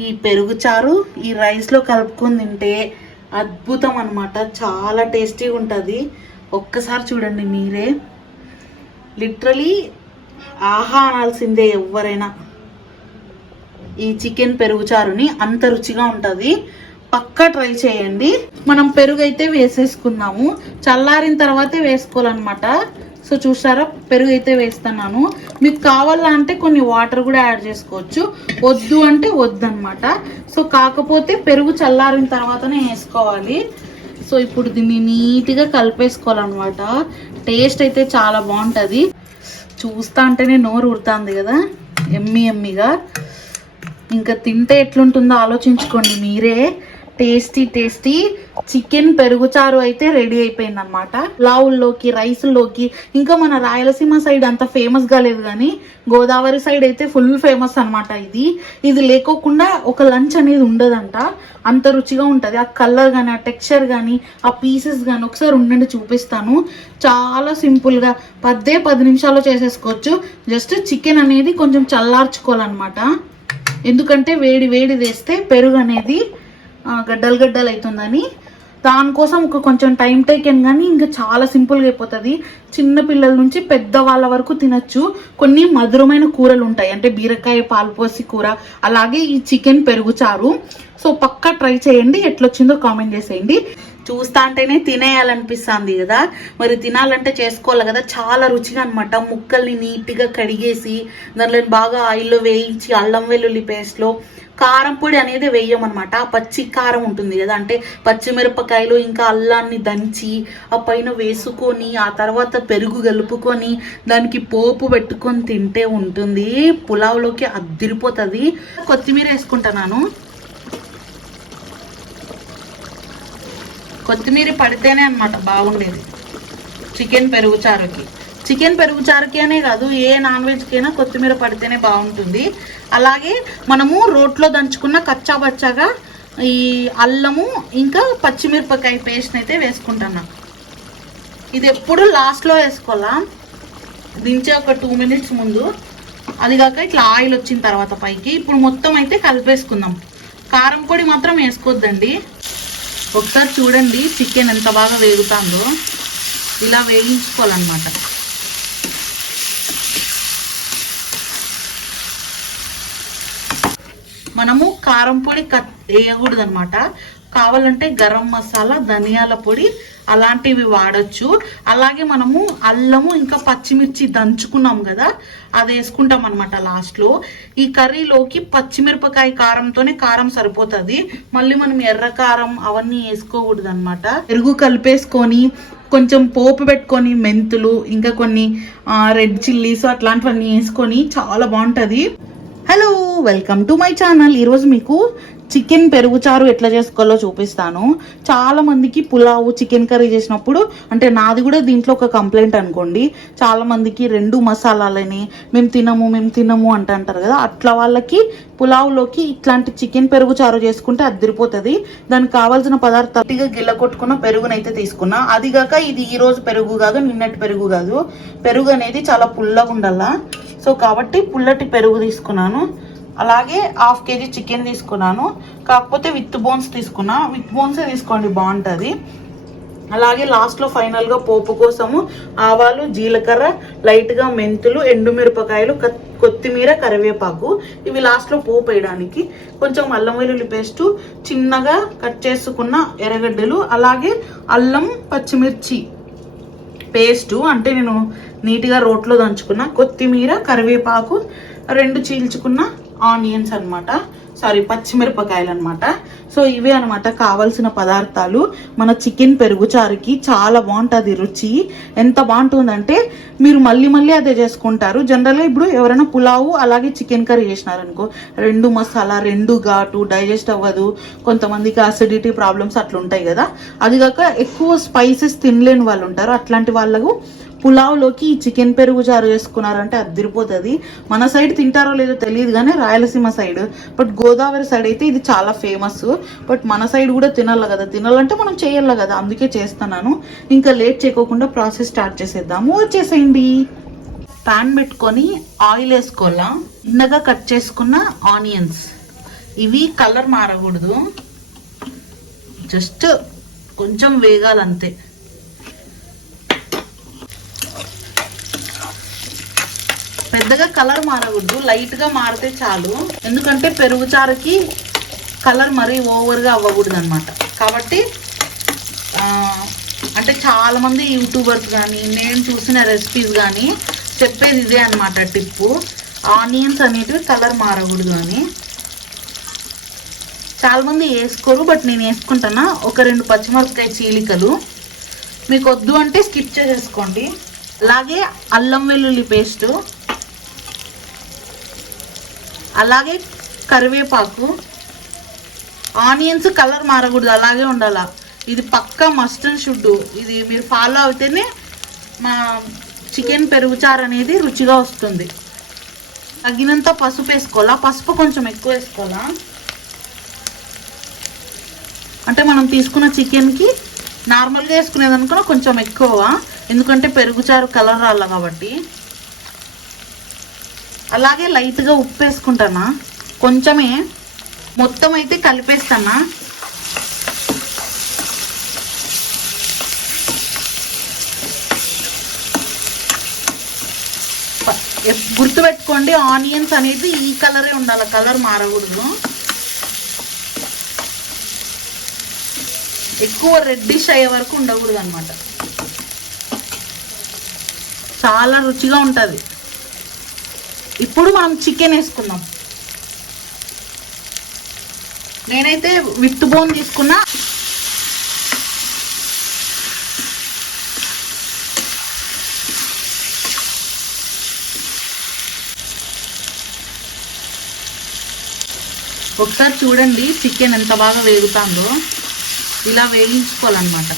ఈ పెరుగు చారు ఈ రైస్లో కలుపుకొని తింటే అద్భుతం అన్నమాట. చాలా టేస్టీగా ఉంటుంది. ఒక్కసారి చూడండి మీరే, లిటరలీ ఆహా అనాల్సిందే ఎవరైనా. ఈ చికెన్ పెరుగు చారుని అంత రుచిగా ఉంటుంది. పక్కా ట్రై చేయండి. మనం పెరుగు అయితే వేసేసుకున్నాము, చల్లారిన తర్వాతే వేసుకోవాలన్నమాట. సో చూసారా, పెరుగు అయితే వేస్తున్నాను. మీకు కావాలంటే కొన్ని వాటర్ కూడా యాడ్ చేసుకోవచ్చు, వద్దు అంటే వద్దు అనమాట. సో కాకపోతే పెరుగు చల్లారిన తర్వాతనే వేసుకోవాలి. సో ఇప్పుడు దీన్ని నీట్గా కలిపేసుకోవాలన్నమాట. టేస్ట్ అయితే చాలా బాగుంటుంది. చూస్తా అంటేనే నోరు ఊరుతుంది కదా, ఎమ్మి ఎమ్మిగా. ఇంకా తింటే ఎట్లుంటుందో ఆలోచించుకోండి మీరే. టేస్టీ టేస్టీ చికెన్ పెరుగు చారు అయితే రెడీ అయిపోయింది అనమాట. లావుల్లోకి, రైస్లోకి, ఇంకా మన రాయలసీమ సైడ్ అంత ఫేమస్ గా లేదు కానీ గోదావరి సైడ్ అయితే ఫుల్ ఫేమస్ అనమాట. ఇది లేకోకుండా ఒక లంచ్ అనేది ఉండదంట, అంత రుచిగా ఉంటుంది. ఆ కలర్ కానీ, ఆ టెక్స్చర్ కానీ, ఆ పీసెస్ కానీ ఒకసారి ఉండండి చూపిస్తాను. చాలా సింపుల్గా 10 నిమిషాల్లో చేసేసుకోవచ్చు. జస్ట్ చికెన్ అనేది కొంచెం చల్లార్చుకోవాలన్నమాట. ఎందుకంటే వేడి వేడి వేస్తే పెరుగు అనేది గడ్డలు గడ్డలు అవుతుందని, దానికోసం కొంచెం టైం టేకెన్. కానీ ఇంకా చాలా సింపుల్గా అయిపోతుంది. చిన్న పిల్లల నుంచి పెద్దవాళ్ళ వరకు తినచ్చు. కొన్ని మధురమైన కూరలు ఉంటాయి, అంటే బీరకాయ పాలుపోసి కూర, అలాగే ఈ చికెన్ పెరుగు చారు. సో పక్కా ట్రై చేయండి, ఎట్లొచ్చిందో కామెంట్ చేసేయండి. చూస్తా అంటేనే తినేయాలనిపిస్తుంది కదా, మరి తినాలంటే చేసుకోవాలి కదా. చాలా రుచిగా అనమాట. ముక్కల్ని నీట్గా కడిగేసి దాంట్లో బాగా ఆయిల్లో వేయించి అల్లం వెల్లుల్లి పేస్ట్లో కారం పొడి అనేది వేయమన్నమాట. పచ్చి కారం ఉంటుంది కదా, అంటే పచ్చిమిరపకాయలు ఇంకా అల్లాన్ని దంచి ఆ పైన వేసుకొని ఆ తర్వాత పెరుగు కలుపుకొని దానికి పోపు పెట్టుకొని తింటే ఉంటుంది. పులావ్లోకి అద్దిరిపోతుంది. కొత్తిమీర వేసుకుంటున్నాను. కొత్తిమీర పడితేనే అనమాట బాగుండేది చికెన్ పెరుగు చారుకి. చికెన్ పెరుగు చారుకి అనే కాదు, ఏ నాన్ వెజ్కైనా కొత్తిమీర పడితేనే బాగుంటుంది. అలాగే మనము రోట్లో దంచుకున్న కచ్చా పచ్చాగా ఈ అల్లము ఇంకా పచ్చిమిరపకాయ పేస్ట్ అయితే వేసుకుంటున్నాం. ఇది ఎప్పుడు లాస్ట్లో వేసుకోవాలా, దించే ఒక 2 మినిట్స్ ముందు. అది కాక ఇట్లా ఆయిల్ వచ్చిన తర్వాత పైకి. ఇప్పుడు మొత్తం అయితే కలిపేసుకుందాం. కారం పొడి మాత్రం వేసుకోవద్దండి. ఒకసారి చూడండి చికెన్ ఎంత బాగా వేగుతుందో. ఇలా వేయించుకోవాలన్నమాట. మనము కారం పొడి వేయకూడదు అనమాట. కావాలంటే గరం మసాలా, ధనియాల పొడి అలాంటివి వాడచ్చు. అలాగే మనము అల్లము ఇంకా పచ్చిమిర్చి దంచుకున్నాం కదా, అది వేసుకుంటాం అనమాట లాస్ట్లో. ఈ కర్రీలోకి పచ్చిమిరపకాయ కారంతోనే కారం సరిపోతుంది. మళ్ళీ మనం ఎర్ర కారం అవన్నీ వేసుకోకూడదు అనమాట. పెరుగు కలిపేసుకొని కొంచెం పోపు పెట్టుకొని మెంతులు ఇంకా కొన్ని రెడ్ చిల్లీస్ అట్లాంటివన్నీ వేసుకొని చాలా బాగుంటుంది. Hello, welcome to my channel. ఈరోజు మీకు చికెన్ పెరుగు చారు ఎట్లా చేసుకోవాలో చూపిస్తాను. చాలా మందికి పులావు, చికెన్ కర్రీ చేసినప్పుడు, అంటే నాది కూడా దీంట్లో ఒక కంప్లైంట్ అనుకోండి, చాలా మందికి 2 మసాలాలని మేము తినము అంటారు కదా. అట్లా వాళ్ళకి పులావులోకి ఇట్లాంటి చికెన్ పెరుగు చారు చేసుకుంటే అదిరిపోతుంది. దానికి కావాల్సిన పదార్థాలు గిల్ల కొట్టుకున్న పెరుగునైతే తీసుకున్నా. అది కాక ఇది ఈ రోజు పెరుగు కాదు, నిన్నటి పెరుగు కాదు. పెరుగు అనేది చాలా పుల్లగా ఉండాల. సో కాబట్టి పుల్లటి పెరుగు తీసుకున్నాను. అలాగే 1/2 kg చికెన్ తీసుకున్నాను. కాకపోతే విత్ బోన్స్ తీసుకున్నా. విత్ బోన్సే తీసుకోండి, బాగుంటుంది. అలాగే లాస్ట్లో ఫైనల్గా పోపు కోసము ఆవాలు, జీలకర్ర, లైట్గా మెంతులు, ఎండుమిరపకాయలు, కొత్తిమీర, కరివేపాకు, ఇవి లాస్ట్లో పోపు వేయడానికి. కొంచెం అల్లం వెల్లుల్లి పేస్టు, చిన్నగా కట్ చేసుకున్న ఎర్రగడ్డలు, అలాగే అల్లం పచ్చిమిర్చి పేస్టు, అంటే నేను నీట్గా రోట్లో దంచుకున్న కొత్తిమీర, కరివేపాకు, 2 చీల్చుకున్న ఆనియన్స్ అనమాట, పచ్చిమిరపకాయలు అనమాట. సో ఇవే అనమాట కావాల్సిన పదార్థాలు. మన చికెన్ పెరుగు చారుకి చాలా బాగుంటుంది రుచి. ఎంత బాగుంటుందంటే మీరు మళ్ళీ అదే చేసుకుంటారు. జనరల్గా ఇప్పుడు ఎవరైనా పులావు అలాగే చికెన్ కర్రీ చేసినారనుకో, 2 మసాలా, 2 ఘాటు, డైజెస్ట్ అవ్వదు. కొంతమందికి అసిడిటీ ప్రాబ్లమ్స్ అట్లా ఉంటాయి కదా. అది కాక ఎక్కువ స్పైసెస్ తినలేని వాళ్ళు ఉంటారు. అట్లాంటి వాళ్ళకు పులావ్లోకి ఈ చికెన్ పెరుగు చారు చేసుకున్నారంటే అదిరిపోతుంది. మన సైడ్ తింటారో లేదో తెలియదు కానీ Rayalaseema side, but Godavari side అయితే ఇది చాలా ఫేమస్. బట్ మన సైడ్ కూడా తినాలి కదా, తినాలంటే మనం చేయాలి కదా, అందుకే చేస్తున్నాను. ఇంకా లేట్ చేయకోకుండా ప్రాసెస్ స్టార్ట్ చేసేద్దాము. వచ్చేసేయండి. పాన్ పెట్టుకొని ఆయిల్ వేసుకోవాలా. చిన్నగా కట్ చేసుకున్న ఆనియన్స్ ఇవి కలర్ మారకూడదు, జస్ట్ కొంచెం వేగాలంతే. పెద్దగా కలర్ మారకూడదు, లైట్గా మారితే చాలు. ఎందుకంటే పెరుగు చారుకి కలర్ మరీ ఓవర్గా అవ్వకూడదు అనమాట. కాబట్టి అంటే చాలామంది యూట్యూబర్స్ కానీ నేను చూసిన రెసిపీస్ కానీ చెప్పేది ఇదే అనమాట టిప్పు. ఆనియన్స్ అనేటివి కలర్ మారకూడదు అని. చాలామంది వేసుకోరు, బట్ నేను వేసుకుంటాను. ఒక 2 పచ్చిమిరపకాయ చీలికలు, మీకు వద్దు అంటే స్కిప్ చేసేసుకోండి. అలాగే అల్లం వెల్లుల్లి పేస్టు, అలాగే కరివేపాకు. ఆనియన్స్ కలర్ మారకూడదు, అలాగే ఉండాలా. ఇది పక్కా మస్ట్ అండ్ షుడ్. ఇది మీరు ఫాలో అయితేనే మా చికెన్ పెరుగు చారు అనేది రుచిగా వస్తుంది. తగినంత పసుపు వేసుకోవాలా, పసుపు కొంచెం ఎక్కువ వేసుకోవాలా. అంటే మనం తీసుకున్న చికెన్కి నార్మల్గా వేసుకునేదనుకున్నా కొంచెం ఎక్కువ, ఎందుకంటే పెరుగు చారు కలర్ రాళ్ళ కాబట్టి. అలాగే లైట్గా ఉప్పు వేసుకుంటానా, కొంచెమే, మొత్తం అయితే కలిపేస్తానా. గుర్తుపెట్టుకోండి, ఆనియన్స్ అనేది ఈ కలరే ఉండాలి, కలర్ మారకూడదు. ఎక్కువ రెడ్డిష్ అయ్యే వరకు ఉండకూడదు అనమాట. చాలా రుచిగా ఉంటుంది. ఇప్పుడు మనం చికెన్ వేసుకుందాం. నేనైతే విత్ బోన్ తీసుకున్నా. ఒకసారి చూడండి చికెన్ ఎంత బాగా వేగుతుందో. ఇలా వేయించుకోవాలన్నమాట.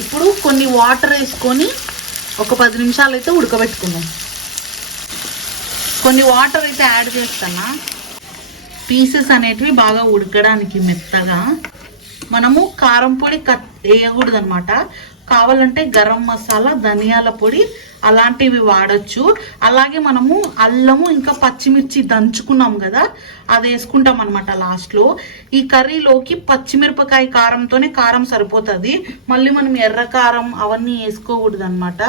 ఇప్పుడు కొన్ని వాటర్ వేసుకొని ఒక 10 నిమిషాలు అయితే ఉడకబెట్టుకుందాం. కొన్ని వాటర్ అయితే యాడ్ చేస్తానా, పీసెస్ అనేటివి బాగా ఉడకడానికి మెత్తగా. మనము కారం పొడి వేయకూడదు అనమాట. కావాలంటే గరం మసాలా, ధనియాల పొడి అలాంటివి వాడచ్చు. అలాగే మనము అల్లము ఇంకా పచ్చిమిర్చి దంచుకున్నాం కదా, అది వేసుకుంటాం అనమాట లాస్ట్లో. ఈ కర్రీలోకి పచ్చిమిరపకాయ కారంతోనే కారం సరిపోతుంది, మళ్ళీ మనం ఎర్ర కారం అవన్నీ వేసుకోకూడదు అనమాట.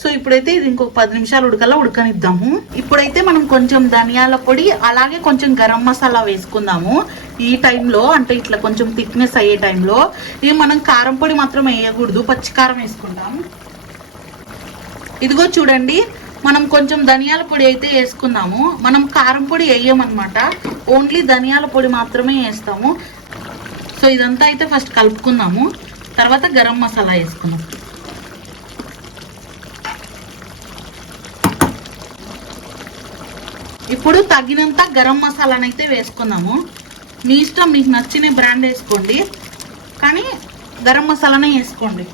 సో ఇప్పుడైతే ఇది ఇంకొక 10 నిమిషాలు ఉడకనిద్దాము. ఇప్పుడైతే మనం కొంచెం ధనియాల పొడి అలాగే కొంచెం గరం మసాలా వేసుకుందాము. ఈ టైంలో అంటే ఇట్లా కొంచెం థిక్నెస్ అయ్యే టైంలో. ఇది మనం కారం పొడి మాత్రం వేయకూడదు, పచ్చికారం వేసుకుంటాం. ఇదిగో చూడండి, మనం కొంచెం ధనియాల పొడి అయితే వేసుకుందాము. మనం కారం పొడి వేయమన్నమాట, ఓన్లీ ధనియాల పొడి మాత్రమే వేస్తాము. సో ఇదంతా అయితే ఫస్ట్ కలుపుకుందాము, తర్వాత గరం మసాలా వేసుకుందాం. ఇప్పుడు తగినంత గరం మసాలాను అయితే వేసుకుందాము. మీ ఇష్టం, మీకు నచ్చిన బ్రాండ్ వేసుకోండి, కానీ గరం మసాలానే వేసుకోండి,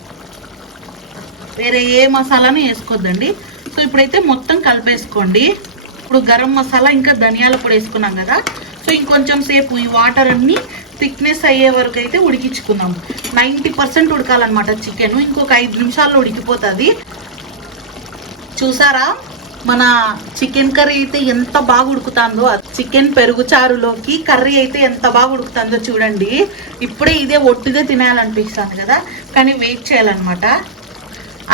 వేరే ఏ మసాలాను వేసుకోవద్దండి. సో ఇప్పుడైతే మొత్తం కలిపేసుకోండి. ఇప్పుడు గరం మసాలా ఇంకా ధనియాల పొడి వేసుకున్నాం కదా, సో ఇంకొంచెం సేపు ఈ వాటర్ అన్ని థిక్నెస్ అయ్యే వరకు అయితే ఉడికించుకుందాము. 90% ఉడకాలన్నమాట చికెన్. ఇంకొక 5 నిమిషాల్లో ఉడికిపోతుంది. చూసారా మన చికెన్ కర్రీ అయితే ఎంత బాగా ఉడుకుతుందో. చికెన్ పెరుగు చారులోకి కర్రీ అయితే ఎంత బాగా ఉడుకుతుందో చూడండి. ఇప్పుడే ఇదే ఒట్టిదే తినేయాలనిపిస్తుంది కదా, కానీ వెయిట్ చేయాలన్నమాట.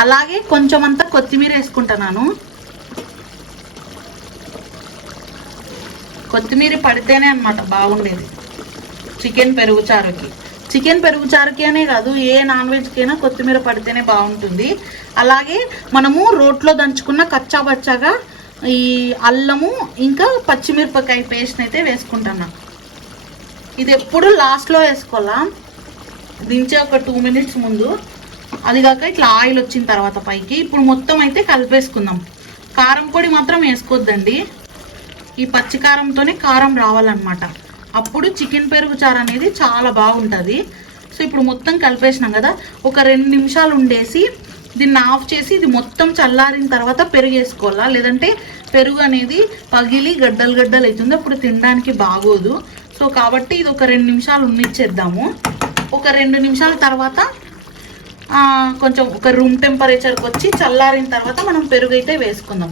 అలాగే కొంచెం అంతా కొత్తిమీర వేసుకుంటున్నాను. కొత్తిమీర పడితేనే అనమాట బాగుండేది చికెన్ పెరుగు చారుకి. చికెన్ పెరుగు చారుకి అనే కాదు, ఏ నాన్ వెజ్కైనా కొత్తిమీర పడితేనే బాగుంటుంది. అలాగే మనము రోట్లో దంచుకున్న కచ్చా పచ్చాగా ఈ అల్లము ఇంకా పచ్చిమిరపకాయ పేస్ట్ అయితే వేసుకుంటున్నా. ఇది ఎప్పుడు లాస్ట్లో వేసుకోవాలా, దించే ఒక 2 మినిట్స్ ముందు. అది కాక ఇట్లా ఆయిల్ వచ్చిన తర్వాత పైకి. ఇప్పుడు మొత్తం అయితే కలిపేసుకుందాం. కారం పొడి మాత్రం వేసుకోవద్దండి, ఈ పచ్చి కారంతోనే కారం రావాలన్నమాట. అప్పుడు చికెన్ పెరుగు చారు అనేది చాలా బాగుంటుంది. సో ఇప్పుడు మొత్తం కలిపేసినాం కదా, ఒక 2 నిమిషాలు ఉండేసి దీన్ని ఆఫ్ చేసి ఇది మొత్తం చల్లారిన తర్వాత పెరుగు వేసుకోవాలా, లేదంటే పెరుగు అనేది పగిలి గడ్డలు గడ్డలు అవుతుంది, అప్పుడు తినడానికి బాగోదు. సో కాబట్టి ఇది ఒక 2 నిమిషాలు ఉన్నిచ్చేద్దాము. ఒక 2 నిమిషాల తర్వాత కొంచెం ఒక రూమ్ టెంపరేచర్కి వచ్చి చల్లారిన తర్వాత మనం పెరుగు అయితే వేసుకుందాం.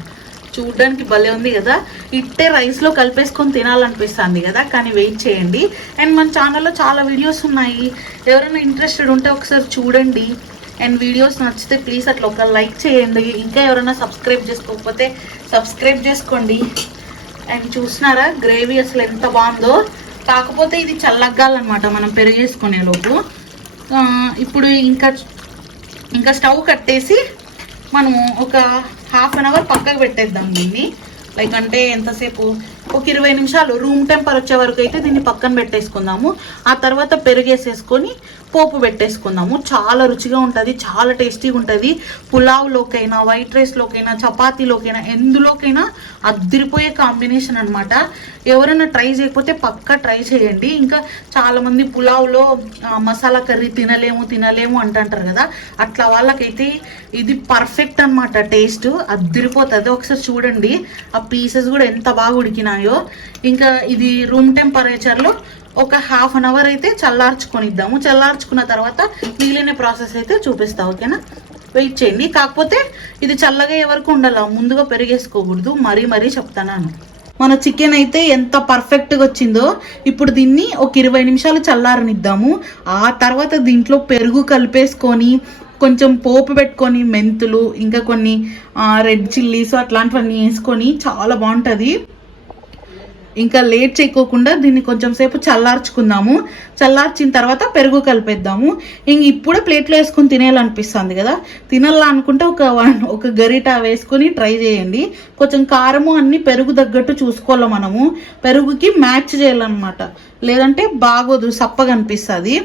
చూడడానికి భలే ఉంది కదా, ఇట్టే రైస్లో కలిపేసుకొని తినాలనిపిస్తుంది కదా, కానీ వెయిట్ చేయండి. అండ్ మన ఛానల్లో చాలా వీడియోస్ ఉన్నాయి, ఎవరైనా ఇంట్రెస్టెడ్ ఉంటే ఒకసారి చూడండి. అండ్ వీడియోస్ నచ్చితే ప్లీజ్ అట్లా ఒక లైక్ చేయండి. ఇంకా ఎవరైనా సబ్స్క్రైబ్ చేసుకోకపోతే సబ్స్క్రైబ్ చేసుకోండి. అండ్ చూసినారా గ్రేవీ అసలు ఎంత బాగుందో. కాకపోతే ఇది చల్లగాలన్నమాట మనం పెరిగేసుకునే లోపు. ఇప్పుడు ఇంకా స్టవ్ కట్టేసి మనము ఒక హాఫ్ అన్ అవర్ పక్కకు పెట్టేద్దాం దీన్ని. లైక్ అంటే ఎంతసేపు, ఒక 20 నిమిషాలు రూమ్ టెంపర్ వచ్చే వరకు అయితే దీన్ని పక్కన పెట్టేసుకుందాము. ఆ తర్వాత పెరుగేసేసుకొని పోపు పెట్టేసుకుందాము. చాలా రుచిగా ఉంటుంది, చాలా టేస్టీగా ఉంటుంది. పులావ్లోకైనా, వైట్ రైస్లోకైనా, చపాతీలోకైనా, ఎందులోకైనా అద్దరిపోయే కాంబినేషన్ అనమాట. ఎవరైనా ట్రై చేయకపోతే పక్కా ట్రై చేయండి. ఇంకా చాలామంది పులావ్లో మసాలా కర్రీ తినలేము అంటుంటారు కదా, అట్లా వాళ్ళకైతే ఇది పర్ఫెక్ట్ అనమాట. టేస్ట్ అద్దరిపోతుంది. ఒకసారి చూడండి ఆ పీసెస్ కూడా ఎంత బాగా ఉడికినాయో. ఇంకా ఇది రూమ్ టెంపరేచర్లో ఒక హాఫ్ అన్ అవర్ అయితే చల్లార్చుకొనిద్దాము. చల్లార్చుకున్న తర్వాత మిగిలిన ప్రాసెస్ అయితే చూపిస్తా, ఓకేనా? వెయిట్ చేయండి. కాకపోతే ఇది చల్లగా అయ్యే వరకు ఉండాలి, ముందుగా పెరిగేసుకోకూడదు. మరీ చెప్తాను. మన చికెన్ అయితే ఎంత పర్ఫెక్ట్గా వచ్చిందో. ఇప్పుడు దీన్ని ఒక 20 నిమిషాలు చల్లారనిద్దాము. ఆ తర్వాత దీంట్లో పెరుగు కలిపేసుకొని కొంచెం పోపు పెట్టుకొని మెంతులు ఇంకా కొన్ని రెడ్ చిల్లీస్ అట్లాంటివన్నీ వేసుకొని చాలా బాగుంటుంది. ఇంకా లేట్ చేయకోకుండా దీన్ని కొంచెం సేపు చల్లార్చుకుందాము. చల్లార్చిన తర్వాత పెరుగు కలిపేద్దాము. ఇంక ఇప్పుడే ప్లేట్లో వేసుకొని తినేయాలనిపిస్తుంది కదా, తినాలనుకుంటే ఒక గరిట వేసుకొని ట్రై చేయండి. కొంచెం కారము అన్ని పెరుగు తగ్గట్టు చూసుకోవాలి మనము. పెరుగుకి మ్యాచ్ చేయాలన్నమాట, లేదంటే బాగోదు, సప్పగా అనిపిస్తుంది.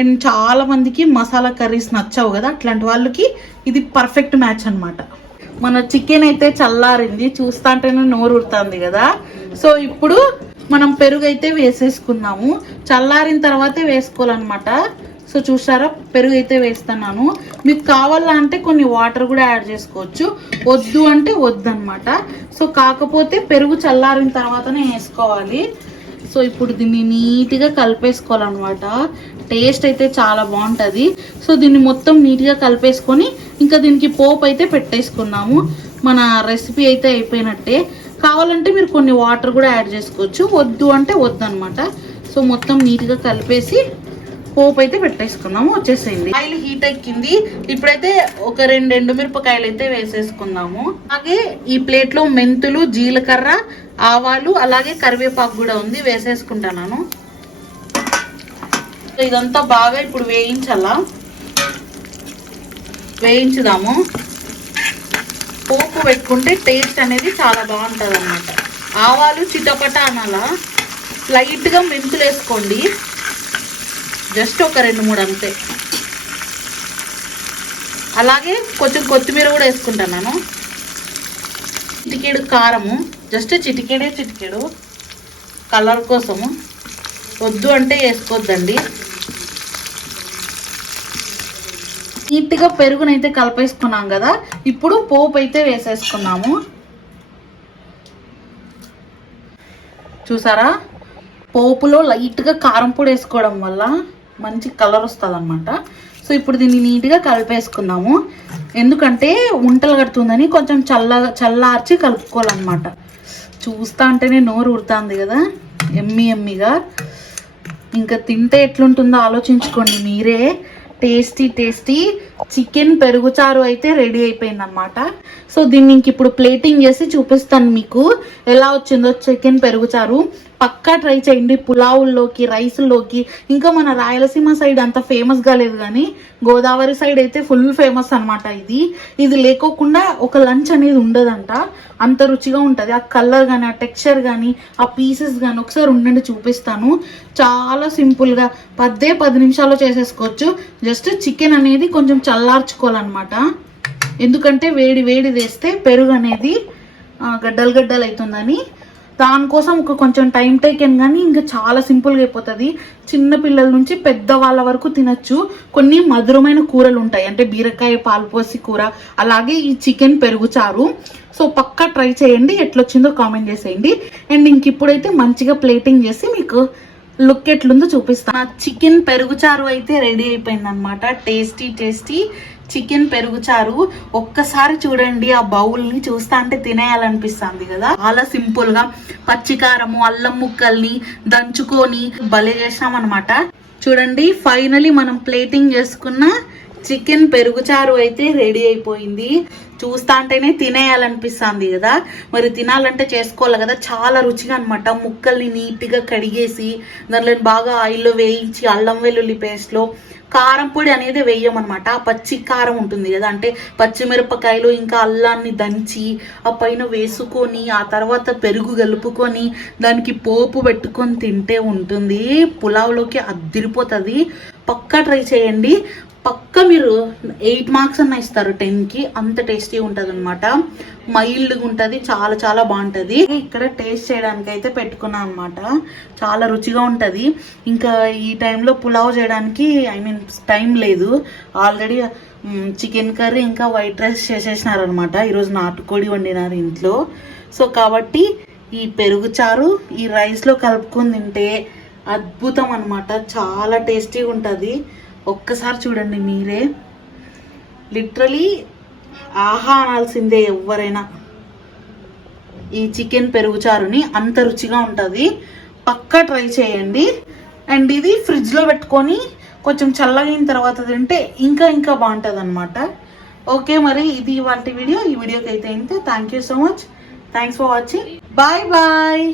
అండ్ చాలా మందికి మసాలా కర్రీస్ నచ్చవు కదా, అట్లాంటి వాళ్ళకి ఇది పర్ఫెక్ట్ మ్యాచ్ అనమాట. మన చికెన్ అయితే చల్లారింది, చూస్తా అంటేనే నోరు ఉడుతుంది కదా. సో ఇప్పుడు మనం పెరుగు అయితే వేసేసుకున్నాము. చల్లారిన తర్వాతే వేసుకోవాలన్నమాట. సో చూసారా పెరుగు అయితే వేస్తున్నాను. మీకు కావాలా అంటే కొన్ని వాటర్ కూడా యాడ్ చేసుకోవచ్చు, వద్దు అంటే వద్దనమాట. సో కాకపోతే పెరుగు చల్లారిన తర్వాతనే వేసుకోవాలి. సో ఇప్పుడు దీన్ని నీట్గా కలిపేసుకోవాలన్నమాట. టేస్ట్ అయితే చాలా బాగుంటుంది. సో దీన్ని మొత్తం నీట్గా కలిపేసుకొని ఇంకా దీనికి పోపు అయితే పెట్టేసుకున్నాము. మన రెసిపీ అయితే అయిపోయినట్టే. కావాలంటే మీరు కొన్ని వాటర్ కూడా యాడ్ చేసుకోవచ్చు, వద్దు అంటే వద్దు అనమాట. సో మొత్తం నీట్గా కలిపేసి పోపు అయితే పెట్టేసుకున్నాము. వచ్చేసేయండి. ఆయిల్ హీట్ ఎక్కింది. ఇప్పుడైతే ఒక 2 ఎండుమిరపకాయలు అయితే వేసేసుకుందాము. అలాగే ఈ ప్లేట్లో మెంతులు, జీలకర్ర, ఆవాలు, అలాగే కరివేపాకు కూడా ఉంది, వేసేసుకుంటాను. ఇదంతా బాగా ఇప్పుడు వేయించుదాము. పోపు పెట్టుకుంటే టేస్ట్ అనేది చాలా బాగుంటుంది అన్నమాట. ఆవాలు చిటపట అనాలా, లైట్గా మెంతులు వేసుకోండి, జస్ట్ ఒక 2-3 అంతే. అలాగే కొంచెం కొత్తిమీర కూడా వేసుకుంటున్నాను. చిటికెడు కారము, జస్ట్ చిటికెడు కలర్ కోసము, వద్దు అంటే వేసుకోవద్దండి. నీట్గా పెరుగునైతే కలిపేసుకున్నాం కదా, ఇప్పుడు పోపు అయితే వేసేసుకున్నాము. చూసారా పోపులో లైట్గా కారం పొడి వేసుకోవడం వల్ల మంచి కలర్ వస్తుంది అనమాట. సో ఇప్పుడు దీన్ని నీట్గా కలిపేసుకున్నాము. ఎందుకంటే ఉంటలు కడుతుందని కొంచెం చల్లార్చి కలుపుకోవాలన్నమాట. చూస్తా అంటేనే నోరు ఉడుతుంది కదా, ఎమ్మిగా. ఇంకా తింటే ఎట్లుంటుందో ఆలోచించుకోండి మీరే. టేస్టీ చికెన్ పెరుగుచారు అయితే రెడీ అయిపోయింది అనమాట. సో దీన్ని ఇంక ఇప్పుడు ప్లేటింగ్ చేసి చూపిస్తాను మీకు ఎలా వచ్చిందో చికెన్ పెరుగుచారు. పక్కా ట్రై చేయండి, పులావుల్లోకి, రైస్లోకి. ఇంకా మన రాయలసీమ సైడ్ అంత ఫేమస్గా లేదు కానీ గోదావరి సైడ్ అయితే ఫుల్ ఫేమస్ అనమాట. ఇది లేకోకుండా ఒక లంచ్ అనేది ఉండదంట, అంత రుచిగా ఉంటుంది. ఆ కలర్ కానీ, ఆ టెక్స్చర్ కానీ, ఆ పీసెస్ కానీ ఒకసారి ఉండండి చూపిస్తాను. చాలా సింపుల్గా 10 నిమిషాల్లో చేసేసుకోవచ్చు. జస్ట్ చికెన్ అనేది కొంచెం చల్లార్చుకోవాలన్నమాట. ఎందుకంటే వేడి వేస్తే పెరుగు అనేది గడ్డలు అవుతుందని. దానికోసం కొంచెం టైం టేకెన్ కానీ ఇంకా చాలా సింపుల్గా అయిపోతుంది. చిన్న పిల్లల నుంచి పెద్దవాళ్ళ వరకు తినచ్చు. కొన్ని మధురమైన కూరలు ఉంటాయి, అంటే బీరకాయ పాలుపోసి కూర, అలాగే ఈ చికెన్ పెరుగుచారు. సో పక్కా ట్రై చేయండి, ఎట్లొచ్చిందో కామెంట్ చేసేయండి. అండ్ ఇంక ఇప్పుడైతే మంచిగా ప్లేటింగ్ చేసి మీకు లుక్ ఎట్లుందో చూపిస్తాను. చికెన్ పెరుగుచారు అయితే రెడీ అయిపోయింది అనమాట. టేస్టీ టేస్టీ చికెన్ పెరుగుచారు. ఒక్కసారి చూడండి, ఆ బౌల్ ని చూస్తా అంటే తినేయాలనిపిస్తుంది కదా. చాలా సింపుల్ గా పచ్చికారము అల్లం ముక్కల్ని దంచుకొని భలే చేసాం అనమాట. చూడండి, ఫైనలీ మనం ప్లేటింగ్ చేసుకున్న చికెన్ పెరుగుచారు అయితే రెడీ అయిపోయింది. చూస్తా అంటేనే తినేయాలనిపిస్తుంది కదా. మరి తినాలంటే చేసుకోవాలి కదా. చాలా రుచిగా అనమాట. ముక్కల్ని నీట్గా కడిగేసి దాంట్లో బాగా ఆయిల్లో వేయించి అల్లం వెల్లుల్లి పేస్ట్లో కారం పొడి అనేది వేయమన్నమాట. పచ్చి కారం ఉంటుంది కదా, అంటే పచ్చిమిరపకాయలు ఇంకా అల్లాన్ని దంచి ఆ పైన వేసుకొని ఆ తర్వాత పెరుగు కలుపుకొని దానికి పోపు పెట్టుకొని తింటే ఉంటుంది. పులావ్లోకి అద్దిరిపోతుంది. పక్కా ట్రై చేయండి. పక్క మీరు 8 మార్క్స్ అన్న ఇస్తారు 10కి. అంత టేస్టీ ఉంటుంది అనమాట. మైల్డ్గా ఉంటుంది, చాలా చాలా బాగుంటుంది. ఇక్కడ టేస్ట్ చేయడానికి అయితే పెట్టుకున్నాను అనమాట. చాలా రుచిగా ఉంటుంది. ఇంకా ఈ టైంలో పులావ్ చేయడానికి టైం లేదు. ఆల్రెడీ చికెన్ కర్రీ ఇంకా వైట్ రైస్ చేసేసినారు అనమాట. ఈరోజు నాటుకోడి వండినారు ఇంట్లో. సో కాబట్టి ఈ పెరుగు చారు ఈ రైస్లో కలుపుకొని తింటే అద్భుతం అనమాట. చాలా టేస్టీగా ఉంటుంది. ఒక్కసారి చూడండి మీరే, లిటరలీ ఆహా అనాల్సిందే ఎవరైనా. ఈ చికెన్ పెరుగుచారుని అంత రుచిగా ఉంటుంది. పక్కా ట్రై చేయండి. అండ్ ఇది ఫ్రిడ్జ్లో పెట్టుకొని కొంచెం చల్లగిన తర్వాత తింటే ఇంకా ఇంకా బాగుంటుంది అనమాట. ఓకే, మరి ఇది ఇవాల్టి వీడియో. ఈ వీడియోకి అయితే ఇంతే. Thank you so much. Thanks for watching. Bye bye.